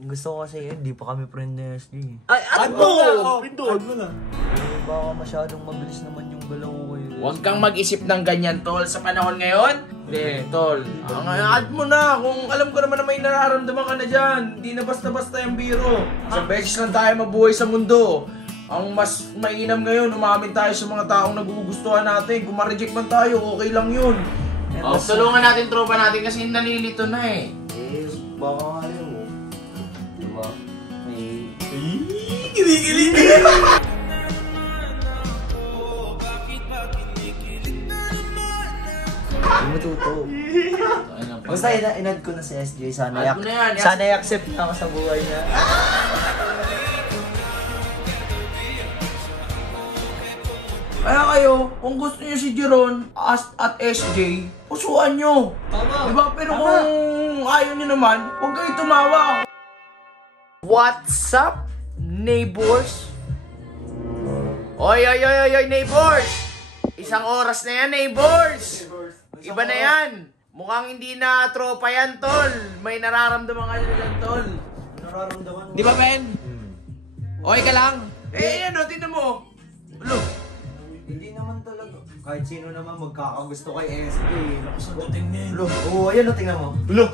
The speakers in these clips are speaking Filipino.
Gusto ko kasi hindi pa kami friend na SJ. Ay, add mo! Add mo na. Baka masyadong mabilis naman yung galaw ko eh. Huwag kang mag-isip ng ganyan, tol. Sa panahon ngayon, hindi, tol. Add mo na. Kung alam ko naman na may nararamdaman ka na dyan. Hindi na basta-basta yung biro. Sa beses lang tayo mabuhay sa mundo. Ang mas mainam ngayon, umamin tayo sa mga taong nagugustuhan natin. Kung ma-reject man tayo, okay lang yun. Tulungan natin tropa natin kasi nalilito na eh. Baka nga mo. Diba? May... Kinikilig! Hindi matuto. Basta inad ko na si SJ. Sana Add mo na yan. sana i-accept na ako sa buhay niya. Kaya kayo, kung gusto niyo si Jeron at SJ, pusuan nyo. Tama. Diba? Pero kung ayaw niyo naman, huwag kayo tumawa. What's up, neighbors? Oy, neighbors! Isang oras na yan, neighbors! Iba na yan! Mukhang hindi na tropa yan, tol. May nararamdaman ka dyan, tol. Nararamdaman mo. Di ba, Ben? Okay ka lang? Ano, tingnan mo. Look. Hindi naman talaga. Kahit sino naman magkakagusto kay SJ. Lakas ang dating niya eh. Oo, ayan o, tingnan mo. Lo!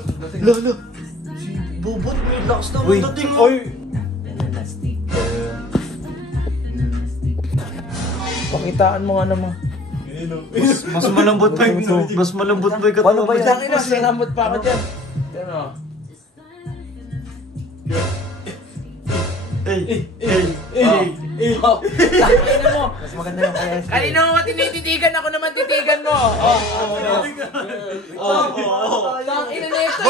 Si Bobot may lakas na ang dating. Oy! Elastic. Pakitaan mo nga naman. Mas malambot pa yung mas malambot pa yung katawan. Paano ba yan? Lang ina, sinamot pa ako dyan. Ano? Kanina mo. Mas maganda yung kay SJ. Kanina mo tinititigan, ako naman titigan mo. Tangina na ito.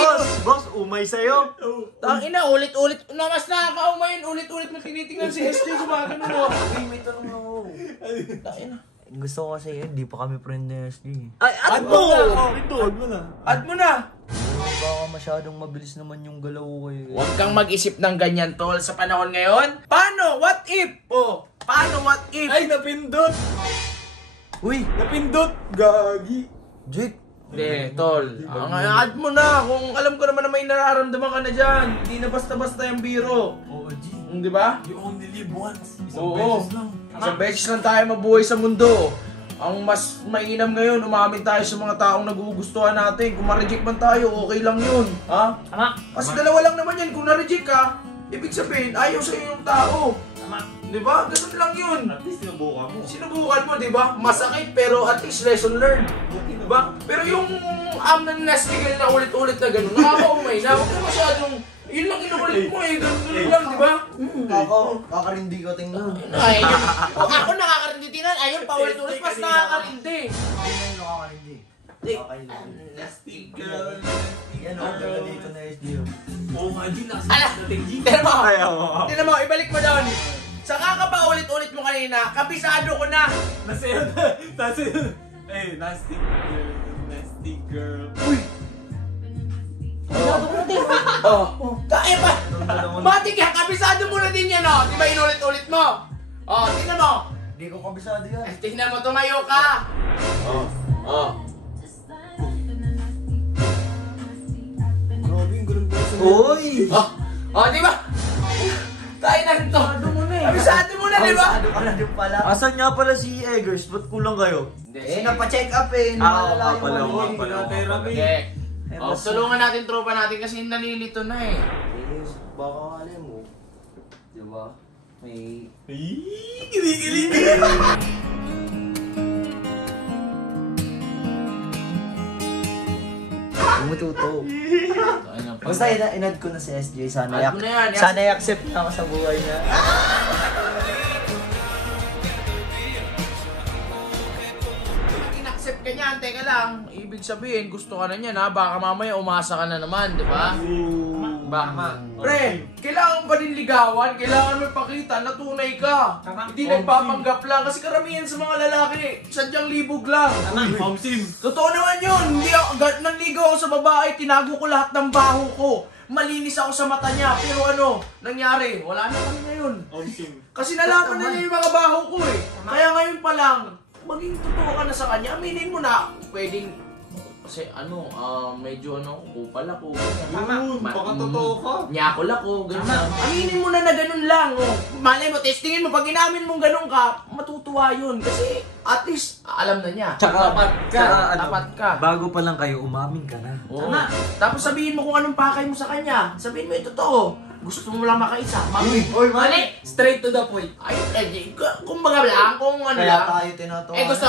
Boss, umay sa'yo. Tangina, ulit-ulit. Mas nakakaumayin, ulit-ulit mo tinitingnan si SJ. Gumagano mo. May tanong ako. Tangina. Gusto ko kasi hindi pa kami friend na SJ. Ay, add Add mo! mo! Add mo na. Add mo na. Baka masyadong mabilis naman yung galaw ko eh. Huwag kang mag-isip ng ganyan, tol. Sa panahon ngayon, paano? What if? Paano what if? Ay, napindot! Uy! Napindot! Gagi! Jake! Hindi, tol. Add mo na. Kung alam ko naman na may nararamdaman ka na dyan. Hindi na basta-basta yung biro. Oo, G. Di ba? You only live once. Isang Oo. beses lang. Sa beses lang tayo mabuhay sa mundo. Ang mas mainam ngayon, umamin tayo sa mga taong nagugustuhan natin. Kung ma-reject man tayo, okay lang yun. Ha? Tama. Kasi dalawa lang naman yan. Kung na-reject ka, ibig sabihin, ayaw sa'yo yung tao. Tama. Di ba? Ganun lang yun. At least sinubukan mo. Sinubukan mo, di ba? Masakit, pero at least lesson learned. Di ba? Pero yung amnestigal na ulit-ulit na ganun, nakakaumay na. Huwag ka masyadong, yun lang inuulit mo eh. Ganun lang, di ba? Kakarindi ko tingnan. Ay, kung ako nakakarindi tinan, ayun, paulit-ulit, mas nakakarindi. Hindi na yung nakakarindi. Amnestigal. Yan o, taga dito na SJ. Oo nga, G. Lakas Ala! ang dating, G. Tignan mo, ibalik mo doon. Saka ka pa ulit-ulit mo kanina, kabisado ko na. Nasa'yo na. Eh, nasty girl. Nasty girl. Uy! Kaya pa! Matik yan, kabisado mo na din yan, oh. Di ba inulit-ulit mo? Tingnan mo. Hindi ko kabisado yan. Tingnan mo, tumayo ka. Grabe yung ganun ba? Uy! Di ba? Tayo na rin to. Kabisado mo na, di ba? Kabisado ka na din pala. Asan nga pala si Eggers? Ba't kulang kayo? Napa-check up eh. Oo, pala. Tulungan natin tropa natin kasi nalilito na eh. Baka nga mo. Diba? May... Kinikilig! Hindi matuto. Basta inad ko na si SJ. Sana Add mo na yan. sana i-accept na ako sa buhay niya. In-accept ka niyan, teka lang. Ibig sabihin, gusto ka na niyan ha. Baka mamaya umasa ka na naman, di ba? Baka. Pre, kailangan pa din ligawan. Kailangan mo ipakita na tunay ka. Hindi nagpapanggap lang. Kasi karamihan sa mga lalaki, sadyang libog lang. Mamsim! Totoo naman yun. Hindi ako, nanligaw ako sa babae, tinago ko lahat ng baho ko. Malinis ako sa mata niya. Pero ano, nangyari? Wala na kami ngayon. Mamsim! Kasi nalaman na niya yung mga baho ko eh. Kaya ngayon pa lang, maging totoo ka na sa kanya. Aminin mo na, pwedeng Kasi medyo kupal ako. Yun, baka totoo ka. Nyakol ako, ganyan. Aminin mo na ganun lang. Oh. Malay mo, testingin mo. Pag inamin mo ganun ka, matutuwa yun. Kasi at least, alam na niya. Tsaka, Tapat ka. bago pa lang kayo, umamin ka na. Oo. Tapos sabihin mo kung anong pakay mo sa kanya. Sabihin mo, ito totoo. Gusto mo lang makaisa. Uy, Mali! Straight to the point. Ay, kumbaga lang, kung ano Kaya lang. tayo tinatawa. Gusto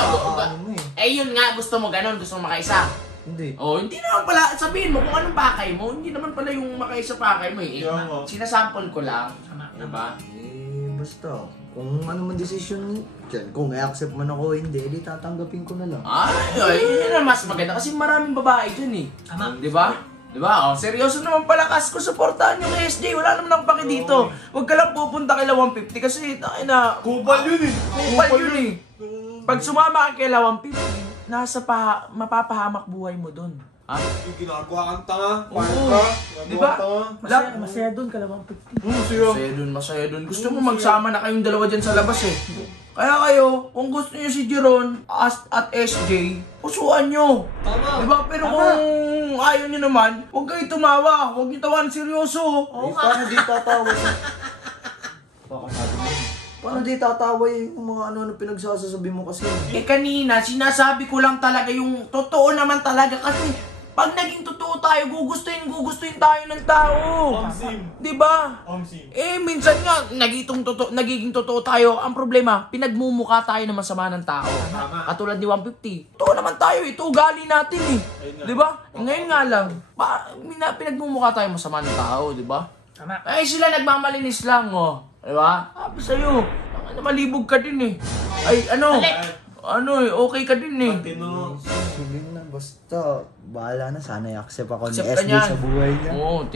mo eh. yun nga, gusto mo ganun, gusto mo makaisa. Hindi. Hindi naman pala, sabihin mo kung anong pakay mo, hindi naman pala yung makaisa pakay mo eh. Yeah, nga. Sinasample ko lang, diba? Basta, kung ano man decision dyan, kung i-accept man ako o hindi, di tatanggapin ko na lang. Yun ang mas maganda kasi maraming babae dyan eh. Tama. Diba? Diba? Seryoso naman pala, kas ko supportahan yung SJ, wala naman akong paki dito. Huwag ka lang pupunta kay 150 kasi Kupal yun eh. kupal yun eh. Pag sumama ka kay 150, mapapahamak buhay mo dun. Ha? Yung ginagawa kang tanga. Oo. Paano ka? Diba? Masaya, masaya doon, kalawang 50. Siya. Masaya dun. Gusto mo magsama na kayong dalawa dyan sa labas eh. Kaya kayo, kung gusto niyo si Jeron at SJ, pusuan nyo. Tama. Diba? Pero kung ayaw niyo naman, huwag kayo tumawa. Huwag niyo tawan seryoso. Paano di tatawa Paano di tatawa yung mga ano pinagsasasabi mo kasi? Kanina, sinasabi ko lang talaga yung totoo naman talaga kasi pag naging totoo tayo, gugustuhin tayo ng tao. Omsim. Diba? Omsim. Minsan nga, nagiging totoo tayo. Ang problema, pinagmumukha tayo ng masama ng tao. Tama. Katulad ni 150. Totoo naman tayo, ito ugali natin eh. Ayun nga. Diba? Ngayon nga lang, pinagmumukha tayo masama ng tao, diba? Tama. Sila nagmamalinis lang, oh. Diba? Sabi sa'yo, malibog ka din eh. Okay ka din eh. Tino. Sige na, basta bahala na. Sana i-accept ako ni Accept ka SJ niyan. sa buhay niya. Oo,